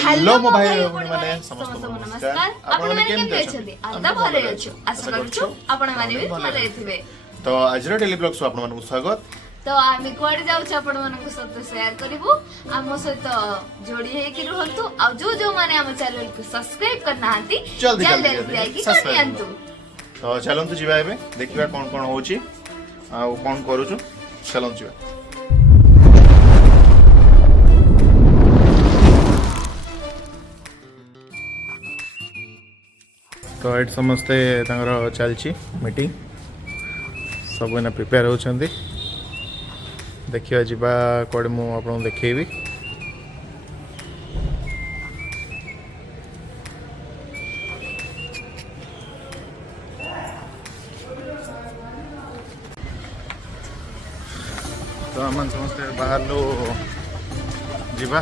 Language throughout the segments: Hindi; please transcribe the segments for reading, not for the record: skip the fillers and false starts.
हेलो मो भाई माने समस्त नमस्कार आपण माने केमते अछंती आदा भले अछु आशा करछु आपण माने भी भले थिबे तो आज डेली ब्लॉग सु आपण मानकु स्वागत। तो आमी कोड जाउछ आपण मानकु सहित शेयर करबू आम सहित जोड़ी हे कि रहंतु आ जो जो माने हम चैनल को सब्सक्राइब करना हांती जल्दी जाई करनियंतु। तो चलंतु जीवा एबे देखिबा कोन कोन होची आ कोन करूछु चलंतु जीवा। तो एट समस्ते चलची मीटिंग सब एना प्रिपेयर होचंदी देखिए जीवा कोड मु आपन देखेबी। तो हम समस्ते बाहर लो जीवा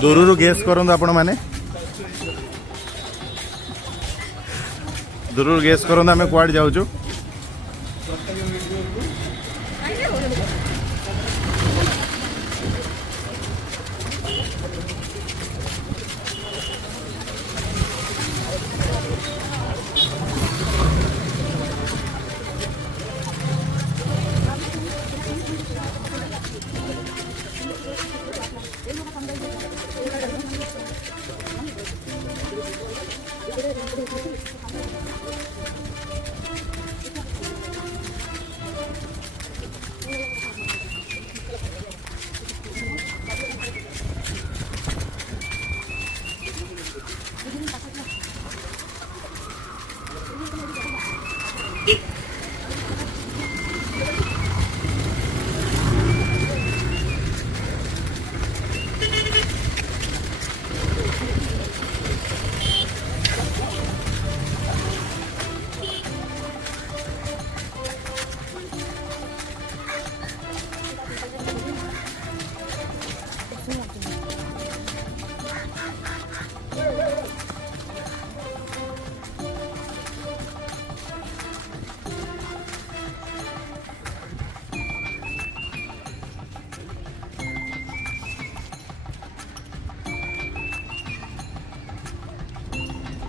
दूर गेस करंतु आपण माने दूर गेस करंतु आमे क्वाड जाउछु।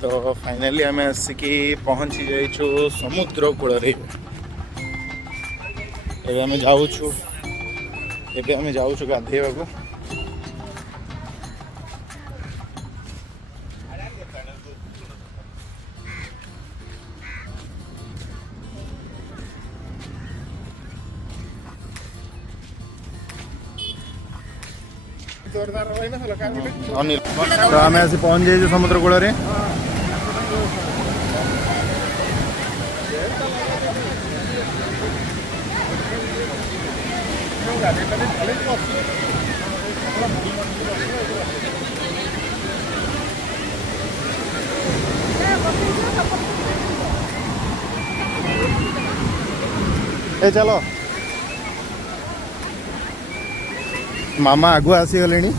तो फाइनली आम आसिकी पहुँची जाइछु समुद्र कूल रे। एबे आम जाउछु गाधेवा को। तो आम आसी पहुँच जाइछु समुद्र कूल रे। ए चलो मामा आगु आसी गलेनी।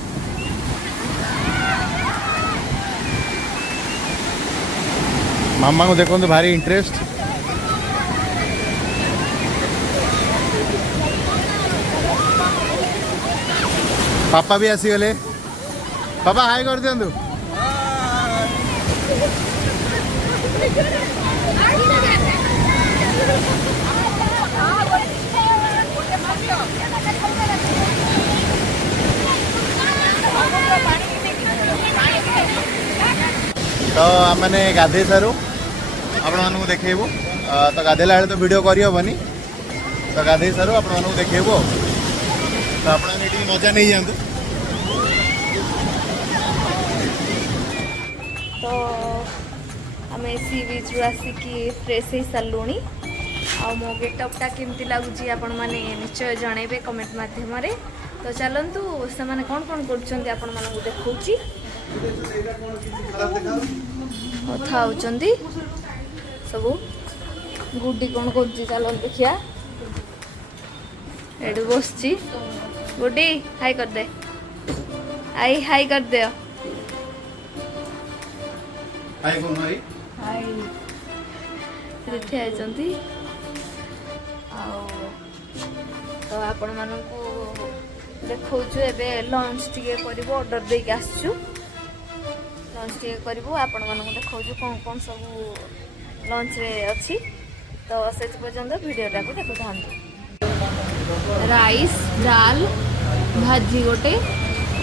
मामा को देखो तो भारी इंटरेस्ट। पापा भी आसी गले। पापा हाय कर दियंतु। तो मैंने गाधे सारू आपण देखेबू। तो गाधेला तो वीडियो करहबनी तो गाधे सारू आपण देखेबू। तो आप मजा नहीं जातु। तो आम सी बीच रू आसिकी फ्रेश हो सारूनी आ मो गेटअपटा केमती लगुच आपण मैंने निश्चय जनइबे कमेंट माध्यम तो चलतु से कौन कौन कर आपण मानक देखौची कथा होचंदी सबू गुड्डी कौन कर चल देखिया एडू बसची गुड्डी हाय कर दे आई हाय कर दे हाय कोन मारी हाय ठिया आइचंती तो आपण मानकू देखौछु एबे लंच टिके करबो ऑर्डर दे के आसछु लंच टिके करबो आपण मानकू देखौछु कोन सब लंच रे अछि तो से पर्यंत वीडियोटा को देखु थांतु राइस दाल भाजी गोटे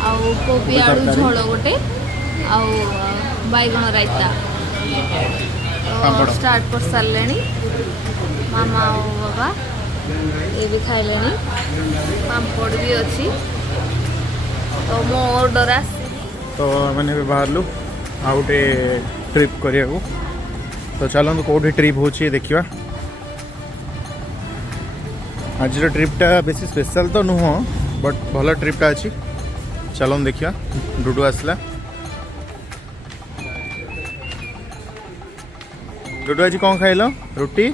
आउ कोबी आलू झोल गोटे आउ बैगण रायता तो स्टार्ट कर सारलेनी मामा और बाबा ये भी खाइले पापड़ भी अच्छी तो मो ऑर्डर आसी तो मैंने बाहर लु आउटे ट्रिप करिया को तो चलो कोठी ट्रिप होची देखिवा आज ट्रिपटा बेसी स्पेशल तो नुह बट भल ट्रिपटा अच्छी चलो देखिया डुडू आसला डुडू आज कौन खाइल रुटी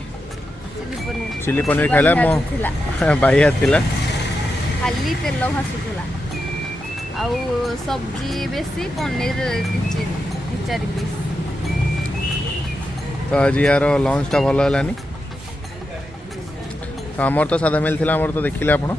चिली पनीर खाइला मो बाइया थिला खाली तेल भासुला आउ सब्जी बेसी पनीर 3-4 पीस तो आज यार लंचटा भल हलानी तो आमर तो सादा मिल थिला आमर तो देखिले आपण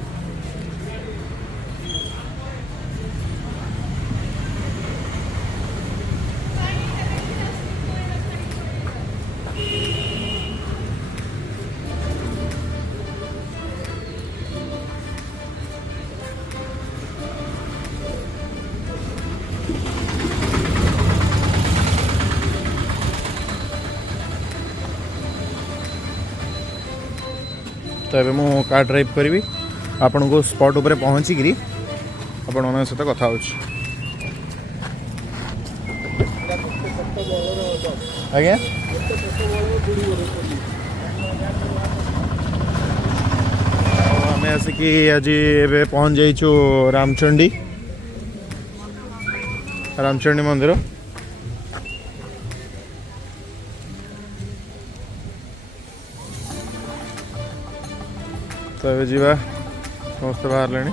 तो ये मु कार ड्राइव करी आपण को स्पॉट उपरे पहुँचिकी आपण मन सहित कथा आज्ञा आम आसिक आज ए पहुँच जाइचु रामचंडी मंदिर तो ये जीवा समस्त बाहर लेनी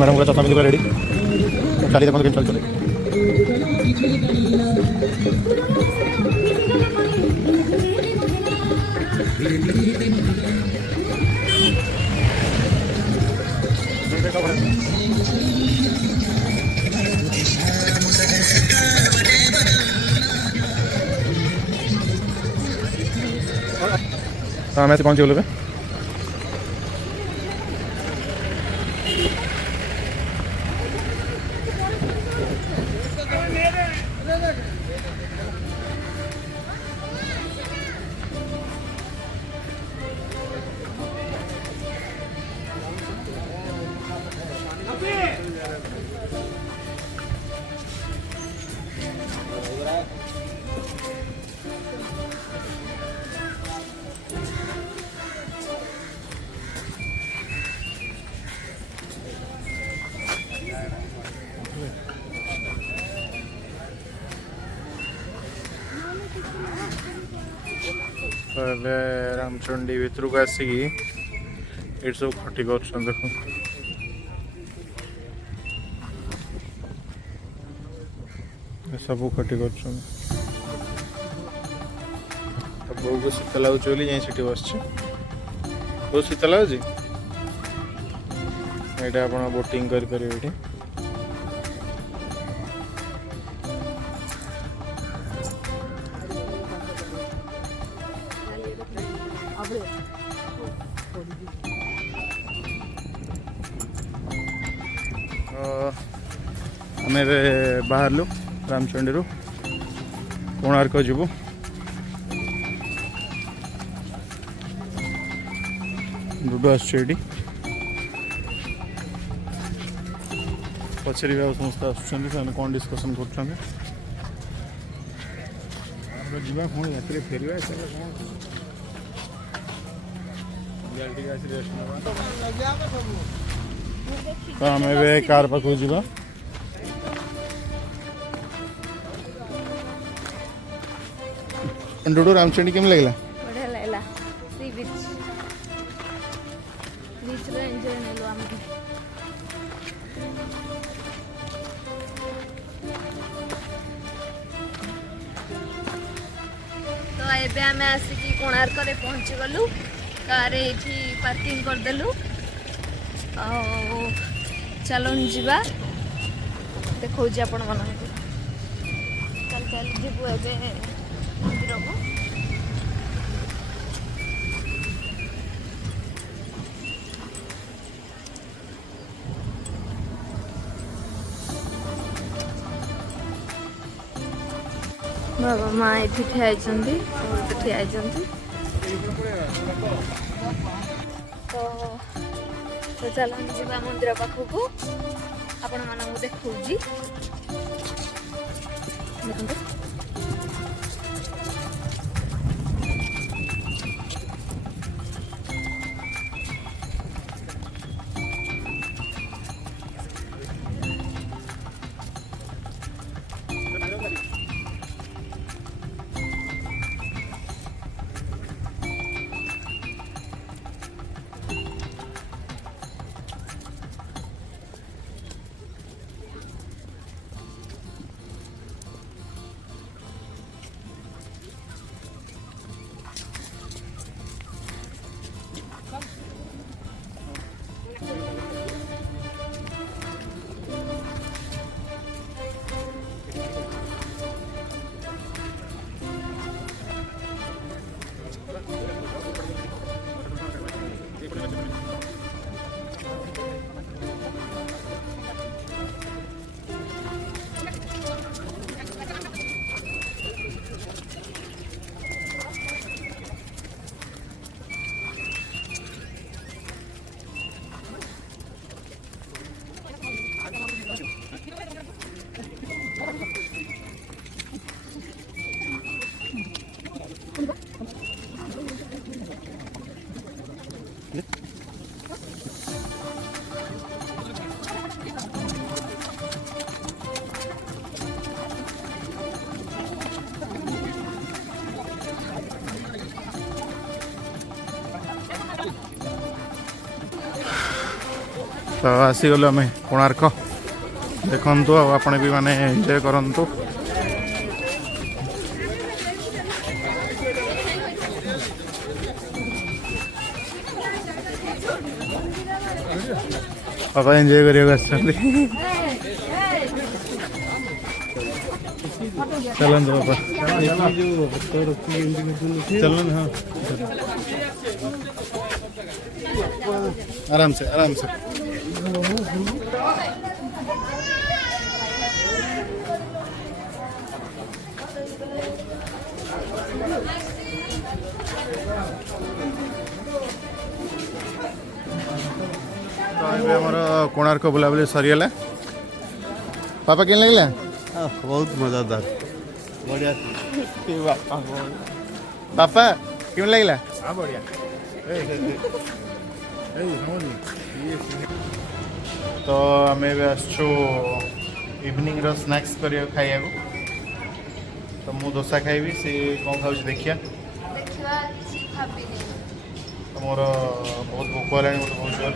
मैडम का चश्मा भी रेडी चलिए देखो चल चले हाँ मैं पहुँच गए रामचंडी भितर को आसिक ये सब खटी कर देख सब खटी कर बो को शीत लगुच बोली जाए सीटी बस बहुत शीत लगुच ये आप बोटिंग करें आम बाहर रामचंडी कोणार्क जीवु डुडू आसुची पचारे समस्त आसुँच कौन डिस्कसन कर पुणी राति फेरवा तो आम ए कार पाखक जा डुडू रामचंडी केम लगला बढ़िया लगला सी बीच बीच रे एंजॉय नेलो हम तो एबे आमे आसिकी कोणार्क रे पहुंची गलु कार एठी पार्किंग कर देलु आ चलन जीवा देखौ जी आपण मन चल चल जीवु एबे मंदिर को बाबा माँ ये ठिया तो चलो जा मंदिर पाखक आपण मानक देखौजी तो आसीगलु आम कोणार्क देखु आपने भी माने एंजॉय करंतु पापा एंजॉय करियो चलन पापा चलन हाँ आराम से आराम से तो आमर कोणार्क बुलाबुली सरीगला पापा केन लगला बहुत मजादार बढ़िया पापा केम लगला हाँ बढ़िया तो आम आसु इवनिंग रो स्नैक्स करिया खाइया तो मु डोसा खाइबी से कौन खाऊँ देखिया तो मोर बहुत भोक है मत बहुत जोर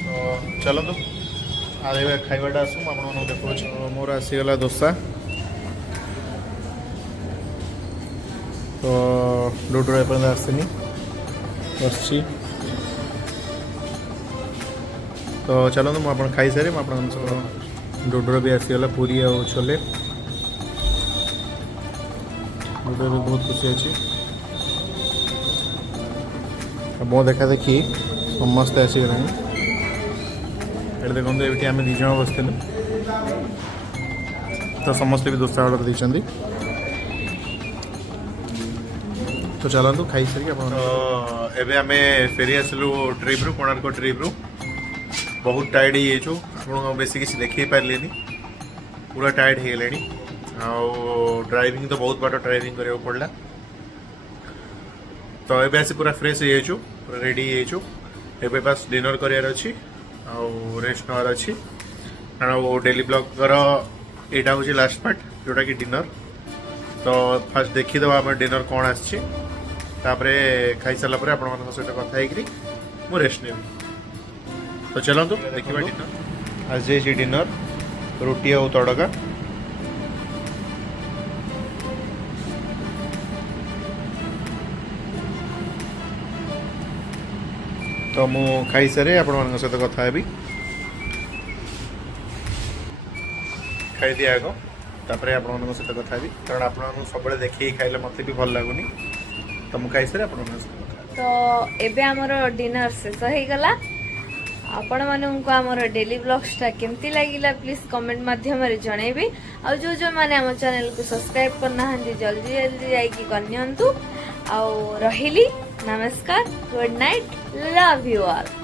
तो चलतु आगे खाइबाटा आसू आप देखो मोर आसीगला डोसा तो लुडुर एपर्यंत आसनी बस तो चलते मुझे खाई सारे डोडोर भी आसीगला पूरी आ छोले डोडोर भी बहुत खुशी अच्छी मो देखा देखी समस्ते आसीगला देखो ये आम दीज बसलु तो समस्ते भी दोसा ऑर्डर देते तो चलतु खाई सारी एवं आम फेरी आसलु ट्रिप रू कोणार्क ट्रिप रू बहुत टायर्ड हो जाइछु आपन बेसी किसी देखि पारलेनी पूरा टायर्ड हो गलेनी आ ड्राइविंग तो बहुत बाट ड्राइविंग करियो पड़ला तो एबे आसी पूरा फ्रेश हो जाइछु पूरा रेडी हो जाइछु एबे बस डिनर करियार अछि आ रेस्ट नवार अछि आ डेली ब्लॉग कर एटा होची लास्ट पार्ट जोटा कि डिनर तो फास्ट देखि दबा हम डिनर कोन आछि तापरे खाई साला परे आपण मन सहित कथा हेकरी मु रेस्ट नेबी तो चलतु देखिबा डिनर आज जे डिनर रोटी और तड़का तो मु खाई सारे आपण मन सहित कथा हेबी खाई दिया आगो तापरे आपण मन सहित कथा हेबी कारण आपण सब देखि खाइले मते भी भल लागुनी तो मु खाई सारे आपण मन सहित तो एबे हमर डिनर शेष हो गला आपण मानक आमर डेली ब्लॉग्सटा केमती लगिला प्लीज कमेंट माध्यम रे जणेबी आ जो माने हम चैनल को सब्सक्राइब करना हंदी जल्दी जल्दी जाई कि करनियंतु आ रहिली नमस्कार good night love you all.